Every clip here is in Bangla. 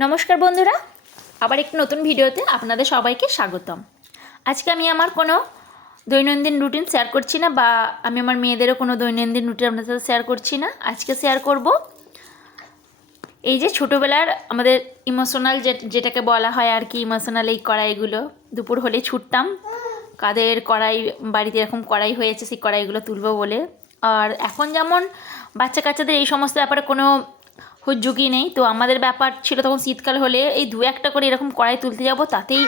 নমস্কার বন্ধুরা, আবার একটি নতুন ভিডিওতে আপনাদের সবাইকে স্বাগতম। আজকে আমি আমার কোনো দৈনন্দিন রুটিন শেয়ার করছি না, বা আমি আমার মেয়েদেরও কোনো দৈনন্দিন রুটিন আপনাদের সাথে শেয়ার করছি না। আজকে শেয়ার করব এই যে ছোটোবেলার আমাদের ইমোশনাল যেটাকে বলা হয় আর কি, ইমোশনাল এই কড়াইগুলো দুপুর হলেই ছুটতাম কাদের কড়াই বাড়িতে এরকম কড়াই হয়েছে সেই কড়াইগুলো তুলবো বলে। আর এখন যেমন বাচ্চা কাচ্চাদের এই সমস্ত ব্যাপারে কোনো হুজ্জুকি নেই, তো আমাদের ব্যাপার ছিল তখন শীতকাল হলে এই দু একটা করে এরকম কড়াই তুলতে যাব, তাতেই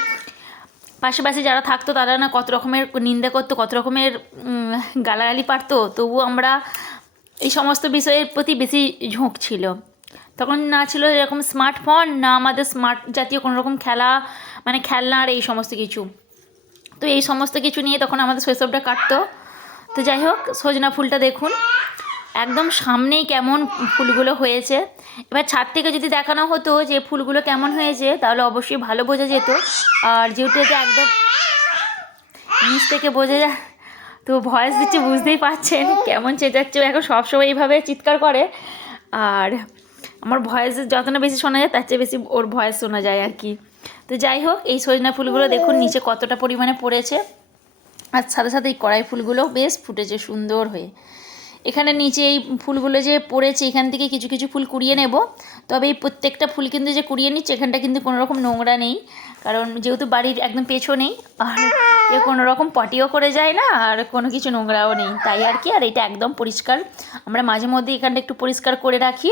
পাশাপাশি যারা থাকতো তারা না কত রকমের নিন্দা করতো, কত রকমের গালাগালি পারতো, তবুও আমরা এই সমস্ত বিষয়ের প্রতি বেশি ঝোঁক ছিল। তখন না ছিল এরকম স্মার্টফোন, না আমাদের স্মার্ট জাতীয় কোনো রকম খেলা মানে খেলনা আর এই সমস্ত কিছু। তো এই সমস্ত কিছু নিয়ে তখন আমাদের শৈশবটা কাটতো। তো যাই হোক, সজনা ফুলটা দেখুন একদম সামনেই কেমন ফুলগুলো হয়েছে। এবার ছাদ থেকে যদি দেখানো হতো যে ফুলগুলো কেমন হয়েছে তাহলে অবশ্যই ভালো বোঝা যেত। আর যেহেতু এটা একদম নিচ থেকে বোঝা যায়, তো ভয়েস দিচ্ছে বুঝতেই পারছেন কেমন চেঁচাচ্ছে, এখন সবসময় এইভাবে চিৎকার করে। আর আমার ভয়েস যত না বেশি শোনা যায় তার চেয়ে বেশি ওর ভয়েস শোনা যায় আর কি। তো যাই হোক, এই সজনা ফুলগুলো দেখুন নিচে কতটা পরিমাণে পড়েছে, আর সাথে সাথে এই কড়াই ফুলগুলো বেশ ফুটেছে সুন্দর হয়ে। এখানে নিচে এই ফুলগুলো যে পড়েছে এখান থেকে কিছু কিছু ফুল কুড়িয়ে নেব। তবে এই প্রত্যেকটা ফুল কিন্তু যে কুড়িয়ে নিচ্ছে এখানটা কিন্তু কোনো রকম নোংরা নেই, কারণ যেহেতু বাড়ির একদম পেছনেই, আর কেউ কোনো রকম পটিও করে যায় না আর কোনো কিছু নোংরাও নেই, তাই আর কি। আর এটা একদম পরিষ্কার, আমরা মাঝে মধ্যে এখানটা একটু পরিষ্কার করে রাখি।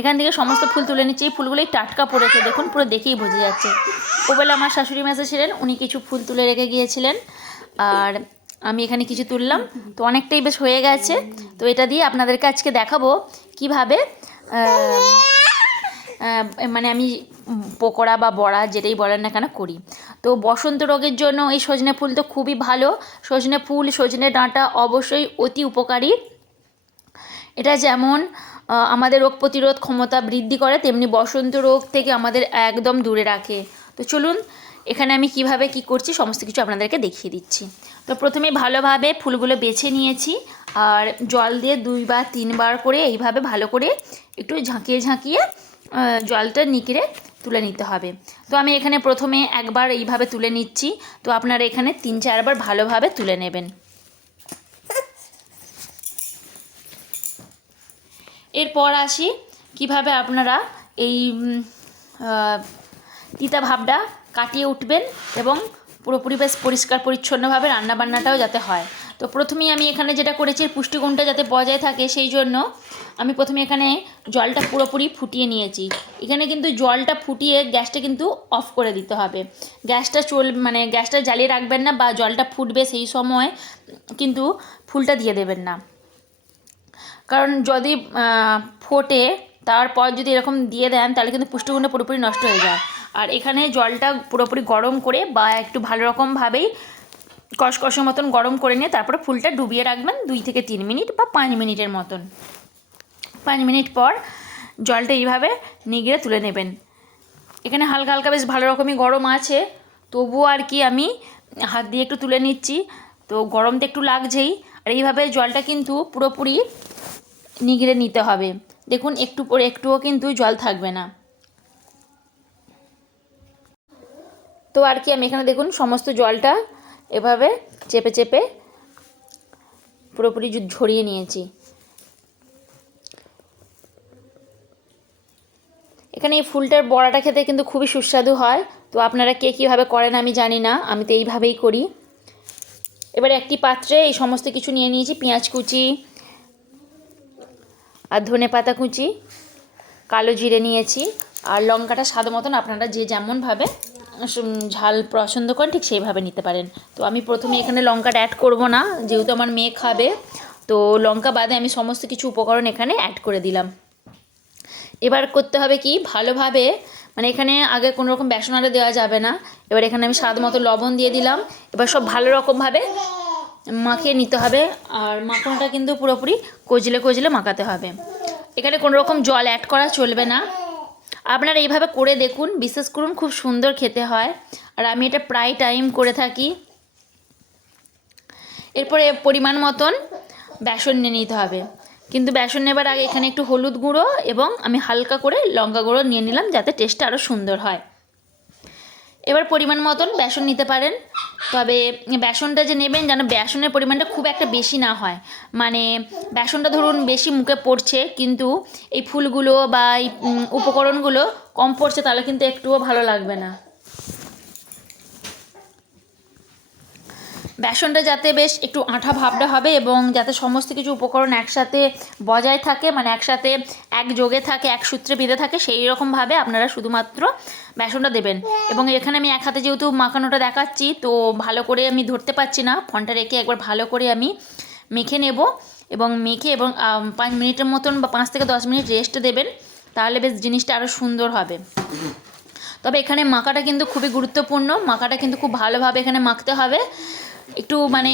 এখান থেকে সমস্ত ফুল তুলে নিচ্ছি, এই ফুলগুলোই টাটকা পড়েছে দেখুন, পুরো দেখেই বোঝা যাচ্ছে। ওবেলা আমার শাশুড়ি মা ছিলেন, উনি কিছু ফুল তুলে রেখে গিয়েছিলেন, আর আমি এখানে কিছু তুললাম। তো অনেকটাই বেশ হয়ে গেছে। তো এটা দিয়ে আপনাদেরকে আজকে দেখাবো কিভাবে মানে আমি পকোড়া বা বড়া যেটাই বলেন না কেন করি। তো বসন্ত রোগের জন্য এই সজনে ফুল তো খুবই ভালো। সজনে ফুল, সজনে ডাঁটা অবশ্যই অতি উপকারী। এটা যেমন আমাদের রোগ প্রতিরোধ ক্ষমতা বৃদ্ধি করে, তেমনি বসন্ত রোগ থেকে আমাদের একদম দূরে রাখে। তো চলুন এখানে আমি কিভাবে কি করছি সমস্ত কিছু আপনাদেরকে দেখিয়ে দিচ্ছি। তো প্রথমে ভালোভাবে ফুলগুলো বেছে নিয়েছি, আর জল দিয়ে 2 বা 3 বার করে এইভাবে ভালো করে একটু ঝাঁকিয়ে ঝাঁকিয়ে জলটা নিকড়ে তুলে নিতে হবে। তো আমি এখানে প্রথমে একবার এইভাবে তুলে নিচ্ছি, তো আপনারা এখানে 3-4 বার ভালোভাবে তুলে নেবেন। এরপর আসি কিভাবে আপনারা এই তিতা ভাবটা কাটিয়ে উঠবেন এবং পুরোপুরি বেশ পরিষ্কার পরিচ্ছন্নভাবে রান্নাবান্নাটাও যাতে হয়। তো প্রথমেই আমি এখানে যেটা করেছি পুষ্টিগুণটা যাতে বজায় থাকে সেই জন্য আমি প্রথমে এখানে জলটা পুরোপুরি ফুটিয়ে নিয়েছি। এখানে কিন্তু জলটা ফুটিয়ে গ্যাসটা কিন্তু অফ করে দিতে হবে। গ্যাসটা মানে গ্যাসটা জ্বালিয়ে রাখবেন না, বা জলটা ফুটবে সেই সময় কিন্তু ফুলটা দিয়ে দেবেন না, কারণ যদি ফোটে তারপর যদি এরকম দিয়ে দেন তাহলে কিন্তু পুষ্টিগুণটা পুরোপুরি নষ্ট হয়ে যায়। আর এখানে জলটা পুরোপুরি গরম করে বা একটু ভালো রকমভাবেই কষকষের মতন গরম করে নিয়ে তারপরে ফুলটা ডুবিয়ে রাখবেন 2 থেকে 3 মিনিট বা 5 মিনিটের মতন। 5 মিনিট পর জলটা এইভাবে নিগড়ে তুলে নেবেন। এখানে হালকা হালকা বেশ ভালো রকমই গরম আছে, তবুও আর কি আমি হাত দিয়ে একটু তুলে নিচ্ছি। তো গরম তো একটু লাগছেই, আর এইভাবে জলটা কিন্তু পুরোপুরি নিগড়ে নিতে হবে। দেখুন একটু পরে একটুও কিন্তু জল থাকবে না। তো আর কি আমি এখানে দেখুন সমস্ত জলটা এভাবে চেপে চেপে পুরোপুরি ঝরিয়ে নিয়েছি। এখানে এই ফুলটার বড়াটা খেতে কিন্তু খুবই সুস্বাদু হয়। তো আপনারা কে কীভাবে করেন আমি জানি না, আমি তো এইভাবেই করি। এবারে একটি পাত্রে এই সমস্ত কিছু নিয়ে নিয়েছি, পেঁয়াজ কুচি আর ধনে পাতা কুচি, কালো জিরে নিয়েছি, আর লঙ্কাটা স্বাদ মতন আপনারা যে যেমনভাবে ঝাল পছন্দ করেন ঠিক সেইভাবে নিতে পারেন। তো আমি প্রথমে এখানে লঙ্কাটা অ্যাড করব না, যেহেতু আমার মেয়ে খাবে, তো লঙ্কা বাদে আমি সমস্ত কিছু উপকরণ এখানে অ্যাড করে দিলাম। এবার করতে হবে কি ভালোভাবে, মানে এখানে আগে কোনো রকম বেসন আটা দেওয়া যাবে না। এবার এখানে আমি স্বাদ মতো লবণ দিয়ে দিলাম। এবার সব ভালো রকমভাবে মাখিয়ে নিতে হবে, আর মাখনটা কিন্তু পুরোপুরি কচলে কচলে মাখাতে হবে। এখানে কোনো রকম জল অ্যাড করা চলবে না। আপনারা এইভাবে করে দেখুন, বিশ্বাস করুন খুব সুন্দর খেতে হয়, আর আমি এটা প্রায় টাইম করে থাকি। এরপরে পরিমাণ মতন বেসন নিয়ে নিতে হবে। কিন্তু বেসন নেবার আগে এখানে একটু হলুদ গুঁড়ো এবং আমি হালকা করে লঙ্কা গুঁড়ো নিয়ে নিলাম, যাতে টেস্টটা আরও সুন্দর হয়। এবার পরিমাণ মতন বেসন নিতে পারেন, তবে বেসনটা যে নেবেন যেন বেসনের পরিমাণটা খুব একটা বেশি না হয়। মানে বেসনটা ধরুন বেশি মুখে পড়ছে কিন্তু এই ফুলগুলো বা এই উপকরণগুলো কম পড়ছে, তাহলে কিন্তু একটুও ভালো লাগবে না। বেসনটা যাতে বেশ একটু আঠা ভাবটা হবে এবং যাতে সমস্ত কিছু উপকরণ একসাথে বজায় থাকে, মানে একসাথে একযোগে থাকে, এক সূত্রে বেঁধে থাকে, সেই রকমভাবে আপনারা শুধুমাত্র বেসনটা দেবেন। এবং এখানে আমি এক হাতে যেহেতু মাখানোটা দেখাচ্ছি, তো ভালো করে আমি ধরতে পারছি না, ফোনটা রেখে একবার ভালো করে আমি মেখে নেব এবং মেখে এবং 5 মিনিটের মতন বা 5 থেকে 10 মিনিট রেস্ট দেবেন, তাহলে বেশ জিনিসটা আরও সুন্দর হবে। তবে এখানে মাখাটা কিন্তু খুবই গুরুত্বপূর্ণ, মাখাটা কিন্তু খুব ভালোভাবে এখানে মাখতে হবে। একটু মানে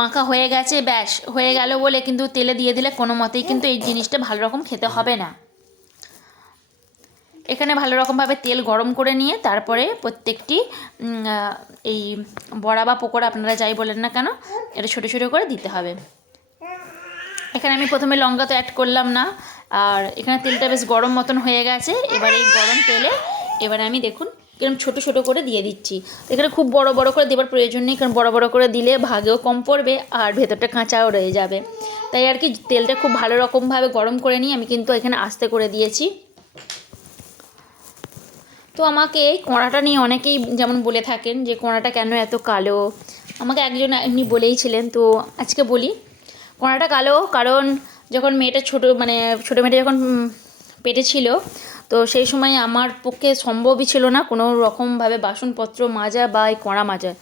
মাখা হয়ে গেছে ব্যাস হয়ে গেল বলে কিন্তু তেলে দিয়ে দিলে কোনো মতেই কিন্তু এই জিনিসটা ভালো রকম খেতে হবে না। এখানে ভালো রকমভাবে তেল গরম করে নিয়ে তারপরে প্রত্যেকটি এই বড়া বা পকোড়া আপনারা যাই বলেন না কেন, এটা ছোটো ছোটো করে দিতে হবে। এখানে আমি প্রথমে লঙ্কা তো অ্যাড করলাম না, আর এখানে তেলটা বেশ গরম মতন হয়ে গেছে। এবার এই গরম তেলে এবারে আমি দেখুন এরকম ছোটো ছোটো করে দিয়ে দিচ্ছি। এখানে খুব বড় বড় করে দেওয়ার প্রয়োজন নেই, কারণ বড় বড় করে দিলে ভাগেও কম পড়বে আর ভেতরটা কাঁচাও রয়ে যাবে। তাই আর কি তেলটা খুব ভালো রকমভাবে গরম করে নিয়ে আমি কিন্তু এখানে আস্তে করে দিয়েছি। তো আমাকে এই কোঁড়াটা নিয়ে অনেকেই যেমন বলে থাকেন যে কোঁড়াটা কেন এত কালো, আমাকে একজন এমনি বলেইছিলেন। তো আজকে বলি, কোঁড়াটা কালো কারণ যখন মেয়েটা ছোটো মেয়েটা যখন পেটে ছিল, তো সেই সময় আমার পক্ষে সম্ভবই ছিল না কোনো রকমভাবে বাসনপত্র মাজা বা এই কোঁড়া মাজা।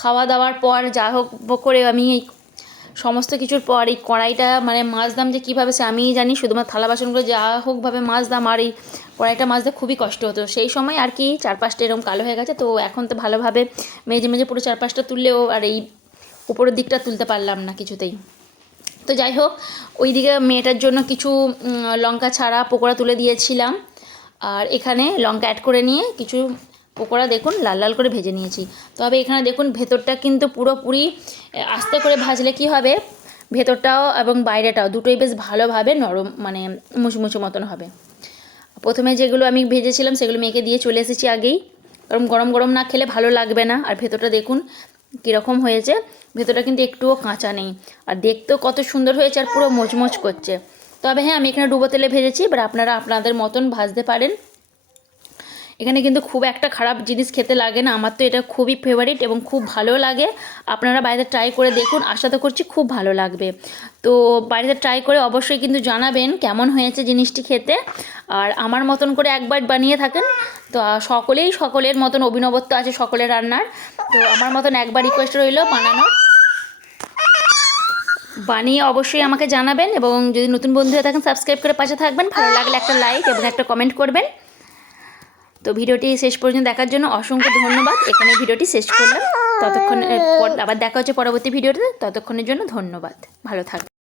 খাওয়া দাওয়ার পর যা হোক করে আমি এই সমস্ত কিছুর পর এই কড়াইটা মানে মাজতাম যে কীভাবে সে আমিই জানি, শুধুমাত্র থালা বাসনগুলো যা হোকভাবে মাজতাম, আর এই কড়াইটা মাজতে খুবই কষ্ট হতো সেই সময় আর কি। 4-5টা এরকম কালো হয়ে গেছে, তো এখন তো ভালোভাবে মেজে মেজে পুরো 4-5টা তুললেও আর এই উপরের দিকটা তুলতে পারলাম না কিছুতেই। তো যাই হোক, ওই দিকে মেয়েটার জন্য কিছু লঙ্কা ছাড়া পকোড়া তুলে দিয়েছিলাম, আর এখানে লঙ্কা অ্যাড করে নিয়ে কিছু পকোড়া দেখুন লাল লাল করে ভেজে নিয়েছি। তবে এখানে দেখুন ভেতরটা কিন্তু পুরোপুরি আস্তে করে ভাজলে কি হবে, ভেতরটাও এবং বাইরেটাও দুটোই বেশ ভালোভাবে নরম মানে মুচমুচে মতন হবে। প্রথমে যেগুলো আমি ভেজেছিলাম সেগুলো মেখে দিয়ে চলে এসেছি আগেই, কারণ গরম গরম না খেলে ভালো লাগবে না। আর ভেতরটা দেখুন কীরকম হয়েছে, ভেতরটা কিন্তু একটুও কাঁচা নেই, আর দেখতেও কত সুন্দর হয়েছে আর পুরো মোচমোচ করছে। তবে হ্যাঁ, আমি এখানে ডুবো তেলে ভেজেছি, এবার আপনারা আপনাদের মতন ভাজতে পারেন। এখানে কিন্তু খুব একটা খারাপ জিনিস খেতে লাগে না, আমার তো এটা খুবই ফেভারিট এবং খুব ভালো লাগে। আপনারা বাড়িতে ট্রাই করে দেখুন, আশা তো করছি খুব ভালো লাগবে। তো বাড়িতে ট্রাই করে অবশ্যই কিন্তু জানাবেন কেমন হয়েছে জিনিসটি খেতে। আর আমার মতন করে একবার বানিয়ে থাকেন তো সকলের মতন অভিনবত্ব আছে সকলের রান্নার, তো আমার মতন একবার রিকোয়েস্ট রইল বানিয়ে অবশ্যই আমাকে জানাবেন। এবং যদি নতুন বন্ধু হয়ে থাকেন সাবস্ক্রাইব করে পাশে থাকবেন, ভালো লাগলে একটা লাইক এবং একটা কমেন্ট করবেন। তো ভিডিওটি শেষ পর্যন্ত দেখার জন্য অসংখ্য ধন্যবাদ। এখানে ভিডিওটি শেষ করলাম, ততক্ষণ আবার দেখা হচ্ছে পরবর্তী ভিডিওতে, ততক্ষণের জন্য ধন্যবাদ, ভালো থাকবেন।